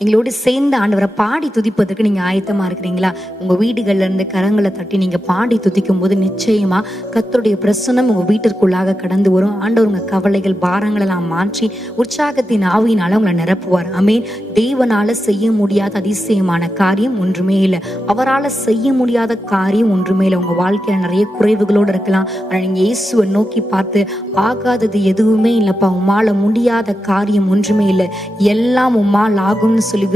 எங்களோடு சேர்ந்து ஆண்டவரை பாடி துதிப்பதற்கு நீங்க ஆயத்தமா இருக்கிறீங்களா? உங்க வீடுகள்ல இருந்து கரங்களை தட்டி நீங்க பாடி துதிக்கும் போது நிச்சயமா கர்த்தருடைய பிரசன்னம் உங்க வீட்டிற்குள்ளாக கடந்து வரும். ஆண்டவர் உங்க கவலைகள் பாரங்கள் எல்லாம் மாற்றி உற்சாகத்தின் ஆவியினால உங்களை நிரப்புவார். ஆமென். தேவனால செய்ய முடியாத அதிசயமான காரியம் ஒன்றுமே இல்லை. அவரால் செய்ய முடியாத காரியம் ஒன்றுமே இல்லை. உங்க வாழ்க்கையில நிறைய குறைவுகளோடு இருக்கலாம். ஆனா நீங்க இயேசுவை நோக்கி பார்த்து ஆகாதது எதுவுமே இல்லப்பா, உம்மால முடியாத காரியம் ஒன்றுமே இல்லை, எல்லாம் உம்மால் ஆகும்னு சொல்லி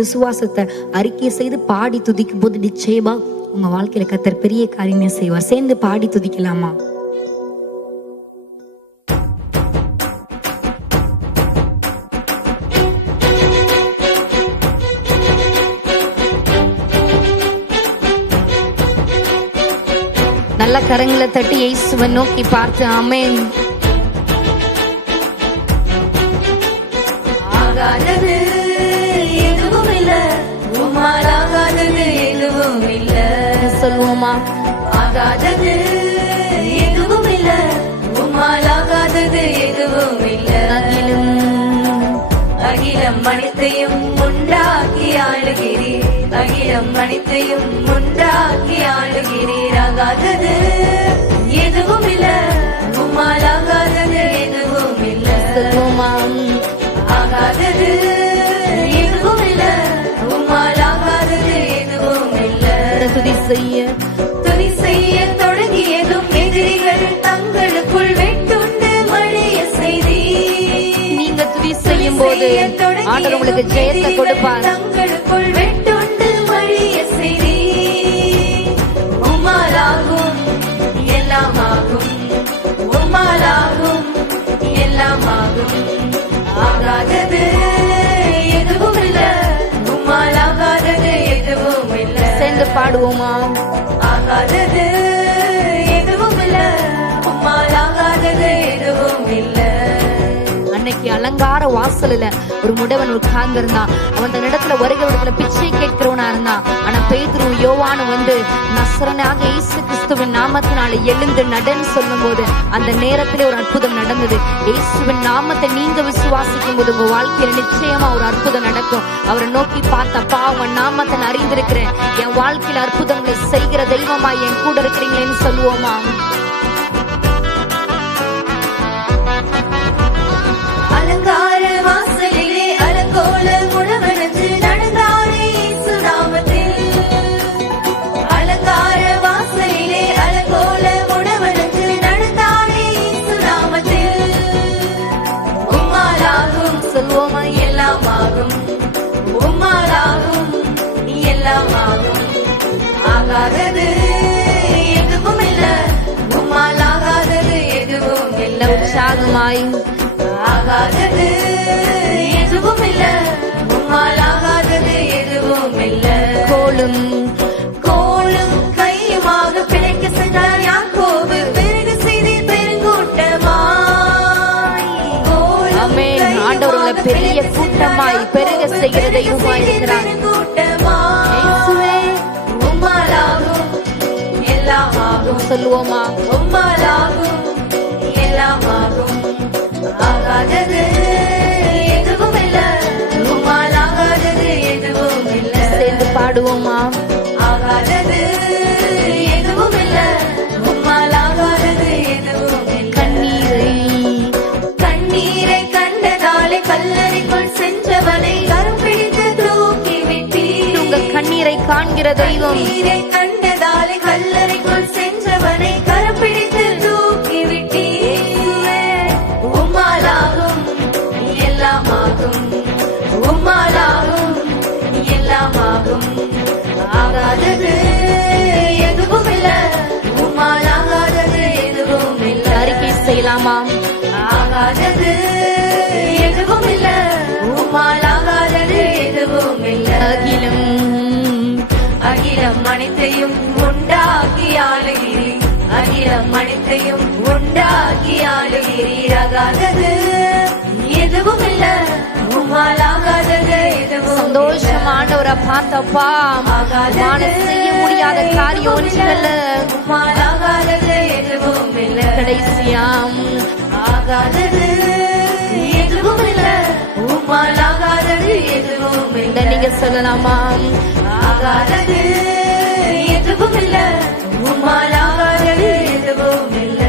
விசுவாசத்தை அறிக்கை செய்து பாடி துதிக்கும் போது நிச்சயமா உங்க வாழ்க்கையில கர்த்தர் பெரிய காரியமே செய்வார். சேர்ந்து பாடி துதிக்கலாமா? நல்ல கரங்களை தட்டி இயேசுவை நோக்கி பார்த்து ஆமென். ஆகாதது எதுவும் இல்ல, உம்மால் ஆகாதது எதுவும் இல்ல. சொல்லுவோமா? ஆகாதது எதுவும் இல்ல, உம்மால் ஆகாதது எதுவும் இல்ல. அகிலம் அனைத்தையும் உண்டாக்கி ஆளுகிறீர், அகிலம் அனைத்தையும் உண்டாக்கி ஆளுகிறீர். ஆகாதது எதுவும் இல்ல, உம்மால் ஆகாதது எதுவும் இல்ல. சொல்லுவோமா? ஆகாதது எதுவும் இல்ல, உம்மால் ஆகாதது எதுவும் இல்ல. துதி செய்ய தொடங்கியதும் எதிரிகள் தங்களுக்குள் வெட்டுண்டு மழைய செய்தி. நீங்க துதி செய்யும் போது ஆண்டவர் உங்களுக்கு ஜெயத்தை கொடுப்பார். தங்களுக்குள் வெட்டுண்டு மழைய செய்தி. உம்மாலாகும் எல்லாமாகும், உம்மாலாகும் எல்லாமாகும். ஆகாதது எதுவும் இல்ல, உம்மால் ஆகாதது எதுவும் இல்ல. சேர்ந்து பாடுவோமா? ஆகாதது எதுவும் இல்ல, உம்மால் ஆகாதது எதுவும் இல்ல. அன்னைக்கு அலங்கார வாசல்ல ஒரு முடவன் உட்கார்ந்து இருந்தான். அவன் தன் இடத்துல வருகிறவர்களை பிச்சை கேட்கிறவனா இருந்தான். ஆனா பேதுரு யோவானும் வந்து நசரனாக இயேசு கிறிஸ்துவின் நாமத்தினால எழுந்து நடன்னு சொல்லும் போது அந்த நேரத்திலே ஒரு அற்புதம் நடந்தது. இயேசுவின் நாமத்தை நீங்க விசுவாசிக்கும் போது உங்க வாழ்க்கையில நிச்சயமா ஒரு அற்புதம் நடக்கும். அவரை நோக்கி பார்த்தப்பா, உன் நாமத்தை நான் அறிந்திருக்கிறேன், என் வாழ்க்கையில அற்புதங்களை செய்கிற தெய்வமா என் கூட இருக்கிறீங்களேன்னு சொல்லுவோமா? அலங்கார வாசலிலே அலங்கோல முழவனஞ்சு நடந்தாரே இயேசு நாமத்தில். அலங்கார வாசலிலே அலங்கோல முழவனஞ்சு நடந்தாரே இயேசு நாமத்தில். உம்மாலாகும் சொல்லுவோமா? எல்லாமாகும், உம்மாலாகும் எல்லாமாகும். ஆகாதது எதுவும் இல்ல, உம்மால் ஆகாதது எதுவும் இல்ல. உற்சாகமாய் ஆகாதது எதுவும் இல்ல, உம்மால் ஆகாதது எதுவும் இல்ல. கோலும் கையுமாக பிழைக்க சென்றார் யாக்கோபு, பெருக செய்தி பெருங்கூட்டமாய். ஆமென். ஆண்டவர் உங்களை பெரிய கூட்டமாய் பெருக செய்கிற தெய்வமாய் இருக்கிறார். இயேசுவே உம்மாலாகும் எல்லாமாகும். சொல்லுவோமா? உம்மாலாகும் எல்லாமாகும். ஆகாதது எதுவும் இல்ல, உம்மால் ஆகாதது எதுவும் இல்ல. சேர்ந்து பாடுவோமா? ஆகாதது எதுவும் இல்ல, உம்மால் ஆகாதது எதுவும் இல்ல. கண்ணீரை கண்டதாலே கல்லறைக்குள் சென்றவனை கரம் பிடித்து தூக்கி விட்டீர். உங்க கண்ணீரை காண்கிற தெய்வம். கண்ணீரை கண்டதாலே கல்லறைக்குள் சென்றவனை கரம் பிடித்து தூக்கி விட்டீர். உம்மாலாகும் எல்லாமாகும், உம்மாலாகும் எல்லாமாகும். ஆகாதது எதுவும் இல்ல, உம்மால் ஆகாதது எதுவும் இல்ல. அறிக்கை செய்யலாமா? ஆகாதது எதுவும் இல்ல, உம்மால் ஆகாதது எதுவும் இல்ல. அகிலம் அனைத்தையும் உண்டாக்கி ஆளுகிறீர், அகிலம் அனைத்தையும் உண்டாக்கி ஆளுகிறீர். ஆகாதது எதுவும் இல்ல, உம்மால் ஆகாதது எதுவும். சந்தோஷமானவரை பார்த்தப்பா, செய்ய முடியாத காரியம் ஒன்றுமில்ல, உம்மால் ஆகாதது எதுவும் இல்ல. கடைசியாம் ஆகாதது எதுவும் எதுவும் இல்ல, உம்மால் ஆகாதது எதுவும் இல்ல. நீங்க சொல்லலாமா? ஆகாதது எதுவும் இல்ல, உம்மால் ஆகாதது எதுவும் இல்ல.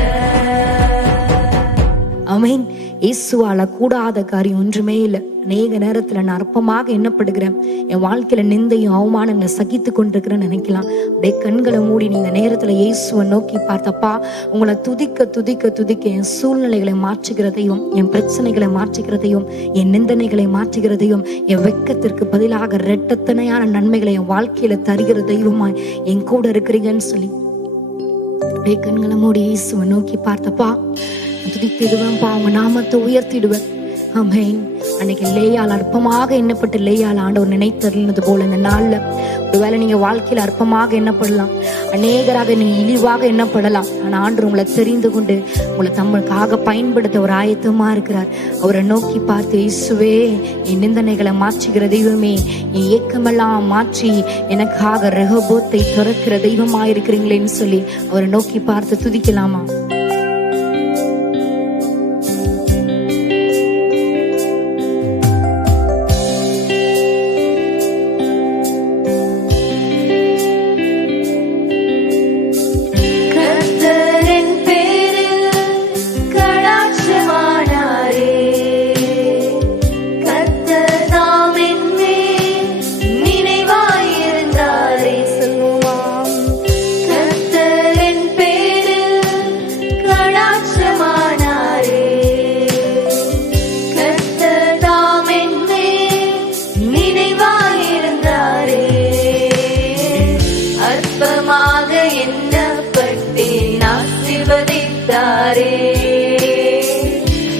ஆமென். இயேசுவால கூடாத காரியம் ஒன்றுமே இல்லை. அநேக நேரத்துல நான் அற்பமாக எண்ணப்படுகிறேன், என் வாழ்க்கையில நிந்தையும் அவமானங்களை சகித்து கொண்டிருக்கிறேன்னு நினைக்கலாம். அப்படியே கண்களை மூடி நீங்க நேரத்துல இயேசுவை நோக்கி பார்த்தப்பா, உங்களை துதிக்க துதிக்க துதிக்க என் சூழ்நிலைகளை மாற்றுகிறதையும், என் பிரச்சனைகளை மாற்றுகிறதையும், என் நிந்தனைகளை மாற்றுகிறதையும், என் வெட்கத்திற்கு பதிலாக இரட்டத்தனையான நன்மைகளை என் வாழ்க்கையில தருகிற தெய்வமாய் என் கூட இருக்கிறீங்கன்னு சொல்லி அப்படியே கண்களை மூடி இயேசுவை நோக்கி பார்த்தப்பா, துதித்திடுவேன்ப்பா, உங்க நாமத்தை உயர்த்திடுவேன். ஆமென். அன்னைக்கு லேயால் அற்பமாக எண்ணப்பட்டு லேயால் ஆண்டவர் நினைத்தருளினது போல இந்த நாள்ல ஒருவேளை நீங்க வாழ்க்கையில அற்பமாக எண்ணப்படலாம், அநேகராக நீங்க இழிவாக எண்ணப்படலாம். ஆனா ஆண்டவர் உங்களை தெரிந்து கொண்டு உங்களை தமக்காக பயன்படுத்த ஒரு ஆயத்தமா இருக்கிறார். அவரை நோக்கி பார்த்து, இயேசுவே, என் நிந்தனைகளை மாற்றுகிற தெய்வமே, என் ஏக்கமெல்லாம் மாற்றி எனக்காக ரெகோபோத்தை துறக்கிற தெய்வமாயிருக்கிறீங்களேன்னு சொல்லி அவரை நோக்கி பார்த்து துதிக்கலாமா?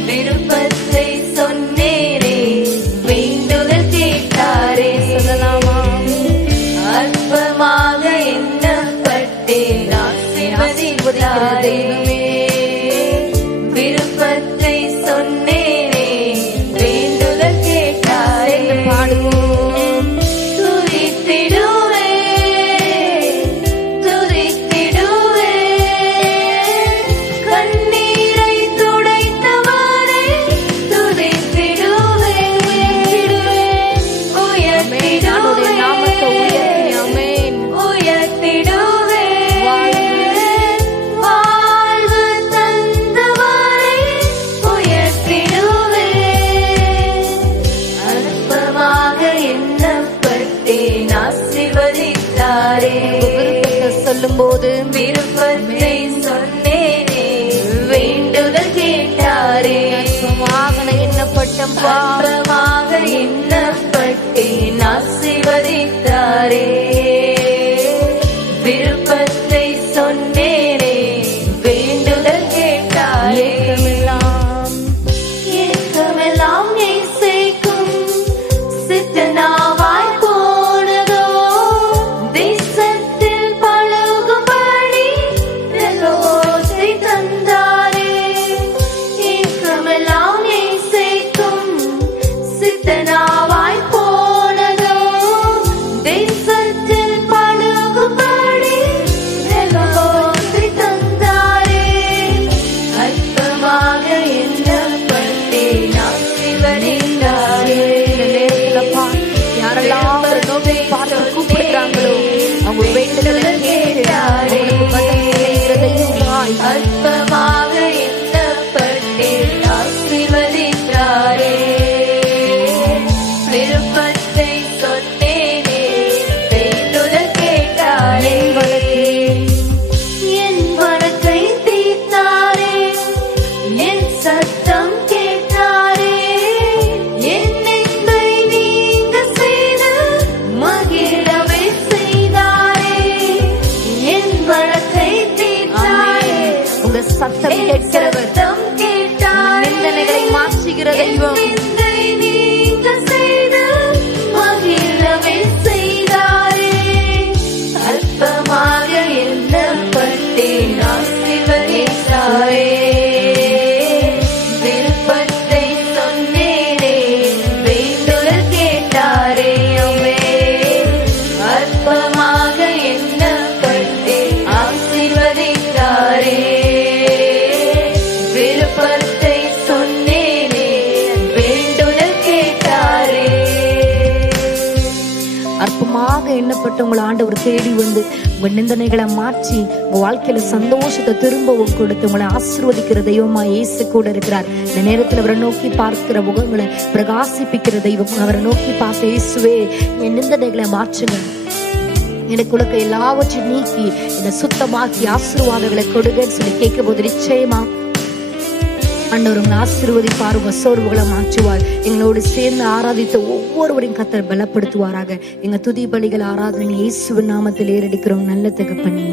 விருப்பத்தை சொன்னேனே, வேண்டுதல் கேட்டாரே. சொல்லலாமா? அற்பமாக எண்ணப்பட்டேன், ஆசீர்வதித்தாரே. விருப்பத்தை சொன்னேனே, வேண்டுதல் கேட்டாரே. பாடுவோம். சொல்லும் போது விருப்பத்தை சொன்னேனே, வேண்டுதல் கேட்டாரே. அற்பமாக எண்ணப்பட்டேன், ஆசீர்வதித்தாரே. விருப்பத்தை சொன்னேனே, வேண்டுதல் கேட்டாரே. ஏக்கமெல்லாம் நேசிக்கும் சித்தனாவாய் போனதோ, தேசத்தில் பழகும்படி அற்பமாக எண்ணப்பட்டவங்களை ஆண்டவர் தேடி வந்து உங்க நிந்தனைகளை மாற்றி உங்க வாழ்க்கையில சந்தோஷத்தை திரும்பவும் கொடுத்து உங்களை ஆசீர்வதிக்கிற தெய்வமா இயேசு கூட இருக்கிறார். இந்த நேரத்தில் அவரை நோக்கி பார்க்கிற முகங்களை பிரகாசிப்பிக்கிற தெய்வம். அவரை நோக்கி பார்த்து, இயேசுவே என் நிந்தனைகளை மாற்றுங்க, எனக்குள்ள எல்லாவற்றையும் நீக்கி என்னை சுத்தமாக்கி ஆசீர்வாதங்களை கொடுங்கன்னு சொல்லி கேட்கும் போது நிச்சயமா ஆண்டவர் உங்களை ஆசீர்வதிப்பார், உங்க சோர்வுகளை மாற்றுவார். எங்களோடு சேர்ந்து ஆராதித்த ஒவ்வொருவரையும் கர்த்தர் பலப்படுத்துவாராக. எங்க துதி பலிகள் ஆராதனை இயேசுவின் நாமத்தில் ஏறெடுக்கிறோம் நல்ல தகப்பனே.